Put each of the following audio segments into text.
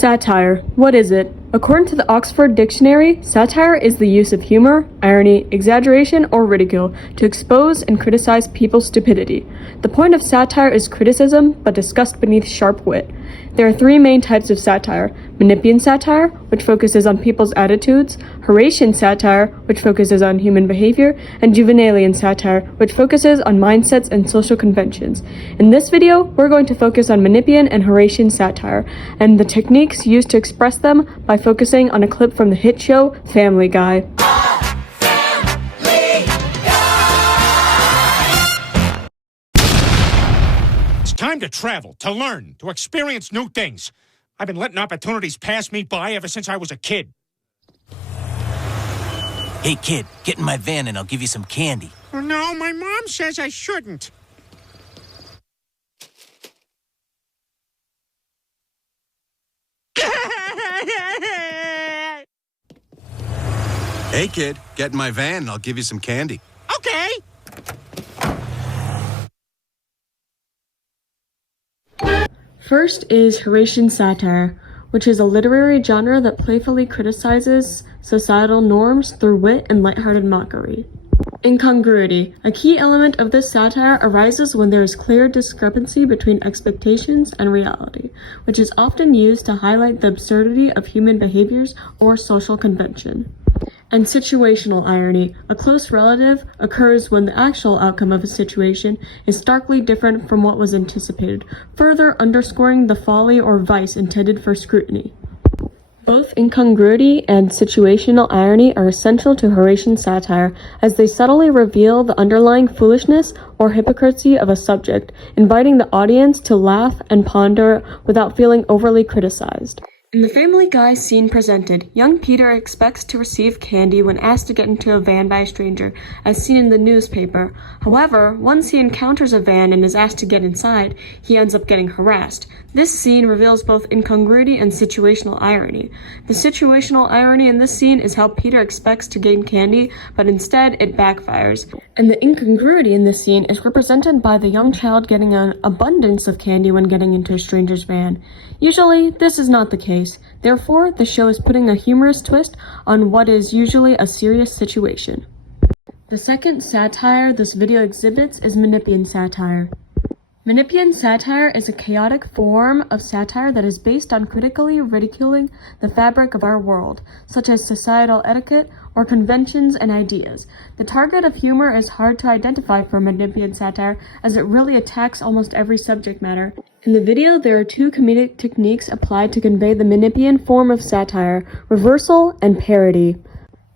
Satire. What is it? According to the Oxford Dictionary, satire is the use of humor, irony, exaggeration, or ridicule to expose and criticize people's stupidity. The point of satire is criticism, but discussed beneath sharp wit. There are three main types of satire: Menippean satire, which focuses on people's attitudes; Horatian satire, which focuses on human behavior; and Juvenalian satire, which focuses on mindsets and social conventions. In this video, we're going to focus on Menippean and Horatian satire, and the techniques used to express them by focusing on a clip from the hit show Family Guy. Time to travel, to learn, to experience new things. I've been letting opportunities pass me by ever since I was a kid. Hey, kid, get in my van and I'll give you some candy. Oh, no, my mom says I shouldn't. Hey, kid, get in my van and I'll give you some candy. Okay. First is Horatian satire, which is a literary genre that playfully criticizes societal norms through wit and lighthearted mockery. Incongruity. A key element of this satire arises when there is clear discrepancy between expectations and reality, which is often used to highlight the absurdity of human behaviors or social convention. And situational irony. A close relative occurs when the actual outcome of a situation is starkly different from what was anticipated, further underscoring the folly or vice intended for scrutiny. Both incongruity and situational irony are essential to Horatian satire, as they subtly reveal the underlying foolishness or hypocrisy of a subject, inviting the audience to laugh and ponder without feeling overly criticized. In the Family Guy scene presented, young Peter expects to receive candy when asked to get into a van by a stranger, as seen in the newspaper. However, once he encounters a van and is asked to get inside, he ends up getting harassed. This scene reveals both incongruity and situational irony. The situational irony in this scene is how Peter expects to gain candy, but instead it backfires. And the incongruity in this scene is represented by the young child getting an abundance of candy when getting into a stranger's van. Usually, this is not the case. Therefore, the show is putting a humorous twist on what is usually a serious situation. The second satire this video exhibits is Menippean satire. Menippean satire is a chaotic form of satire that is based on critically ridiculing the fabric of our world, such as societal etiquette or conventions and ideas. The target of humor is hard to identify for Menippean satire, as it really attacks almost every subject matter. In the video, there are two comedic techniques applied to convey the Menippean form of satire: reversal and parody.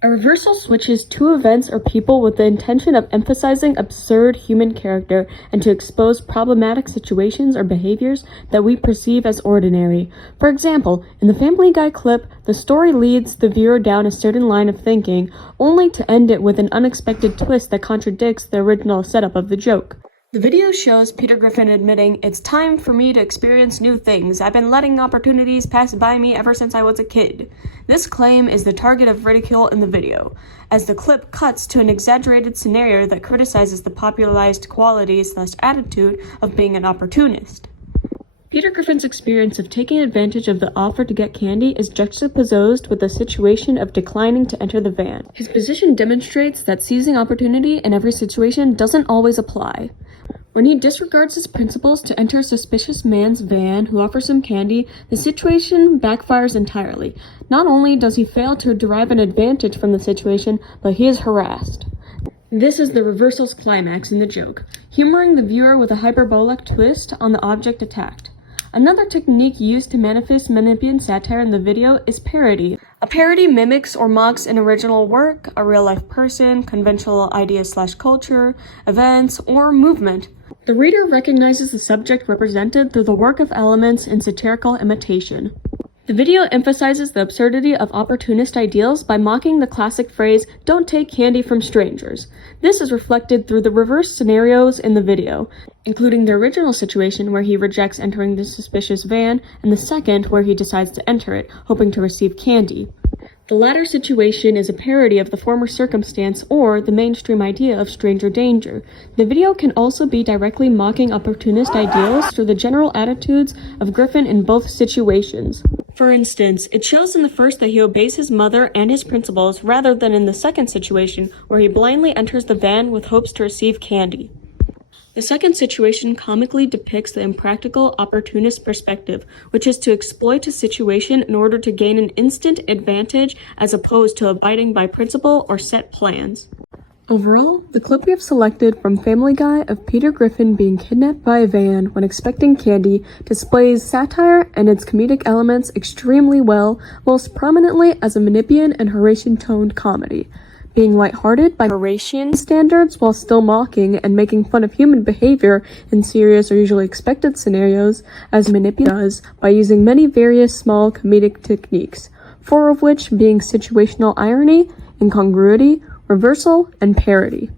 A reversal switches two events or people with the intention of emphasizing absurd human character and to expose problematic situations or behaviors that we perceive as ordinary. For example, in the Family Guy clip, the story leads the viewer down a certain line of thinking, only to end it with an unexpected twist that contradicts the original setup of the joke. The video shows Peter Griffin admitting, "It's time for me to experience new things. I've been letting opportunities pass by me ever since I was a kid." This claim is the target of ridicule in the video, as the clip cuts to an exaggerated scenario that criticizes the popularized quality/attitude of being an opportunist. Peter Griffin's experience of taking advantage of the offer to get candy is juxtaposed with the situation of declining to enter the van. His position demonstrates that seizing opportunity in every situation doesn't always apply. When he disregards his principles to enter a suspicious man's van who offers him candy, the situation backfires entirely. Not only does he fail to derive an advantage from the situation, but he is harassed. This is the reversal's climax in the joke, humoring the viewer with a hyperbolic twist on the object attacked. Another technique used to manifest Menippean satire in the video is parody. A parody mimics or mocks an original work, a real-life person, conventional idea/culture, events, or movement. The reader recognizes the subject represented through the work of elements in satirical imitation. The video emphasizes the absurdity of opportunist ideals by mocking the classic phrase, "Don't take candy from strangers." This is reflected through the reverse scenarios in the video, including the original situation where he rejects entering the suspicious van, and the second where he decides to enter it, hoping to receive candy. The latter situation is a parody of the former circumstance or the mainstream idea of stranger danger. The video can also be directly mocking opportunist ideals through the general attitudes of Griffin in both situations. For instance, it shows in the first that he obeys his mother and his principals rather than in the second situation where he blindly enters the van with hopes to receive candy. The second situation comically depicts the impractical, opportunist perspective, which is to exploit a situation in order to gain an instant advantage as opposed to abiding by principle or set plans. Overall, the clip we have selected from Family Guy of Peter Griffin being kidnapped by a van when expecting candy displays satire and its comedic elements extremely well, most prominently as a Menippean and Horatian-toned comedy, being lighthearted by Horatian standards while still mocking and making fun of human behavior in serious or usually expected scenarios, as Menippean does by using many various small comedic techniques, 4 of which being situational irony, incongruity, reversal, and parody.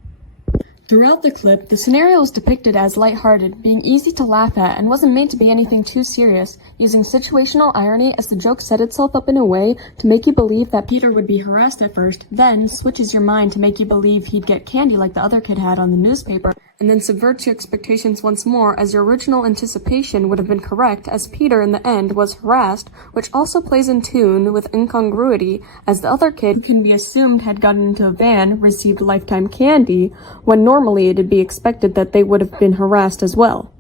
Throughout the clip, the scenario is depicted as lighthearted, being easy to laugh at, and wasn't made to be anything too serious, using situational irony as the joke set itself up in a way to make you believe that Peter would be harassed at first, then switches your mind to make you believe he'd get candy like the other kid had on the newspaper, and then subverts your expectations once more as your original anticipation would have been correct as Peter in the end was harassed, which also plays in tune with incongruity as the other kid, who can be assumed had gotten into a van, received lifetime candy, when normally it'd be expected that they would have been harassed as well.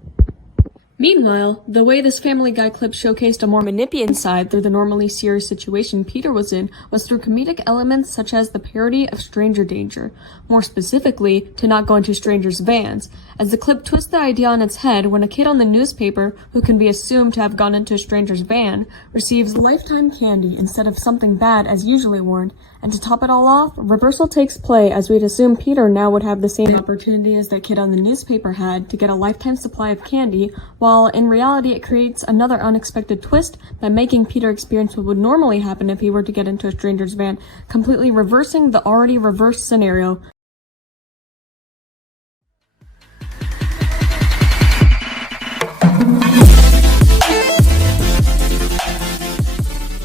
Meanwhile, the way this Family Guy clip showcased a more Menippean side through the normally serious situation Peter was in was through comedic elements such as the parody of stranger danger, more specifically, to not go into strangers' vans, as the clip twists the idea on its head when a kid on the newspaper, who can be assumed to have gone into a stranger's van, receives lifetime candy instead of something bad as usually warned, and to top it all off, reversal takes play as we'd assume Peter now would have the same opportunity as that kid on the newspaper had to get a lifetime supply of candy, while in reality it creates another unexpected twist by making Peter experience what would normally happen if he were to get into a stranger's van, completely reversing the already reversed scenario,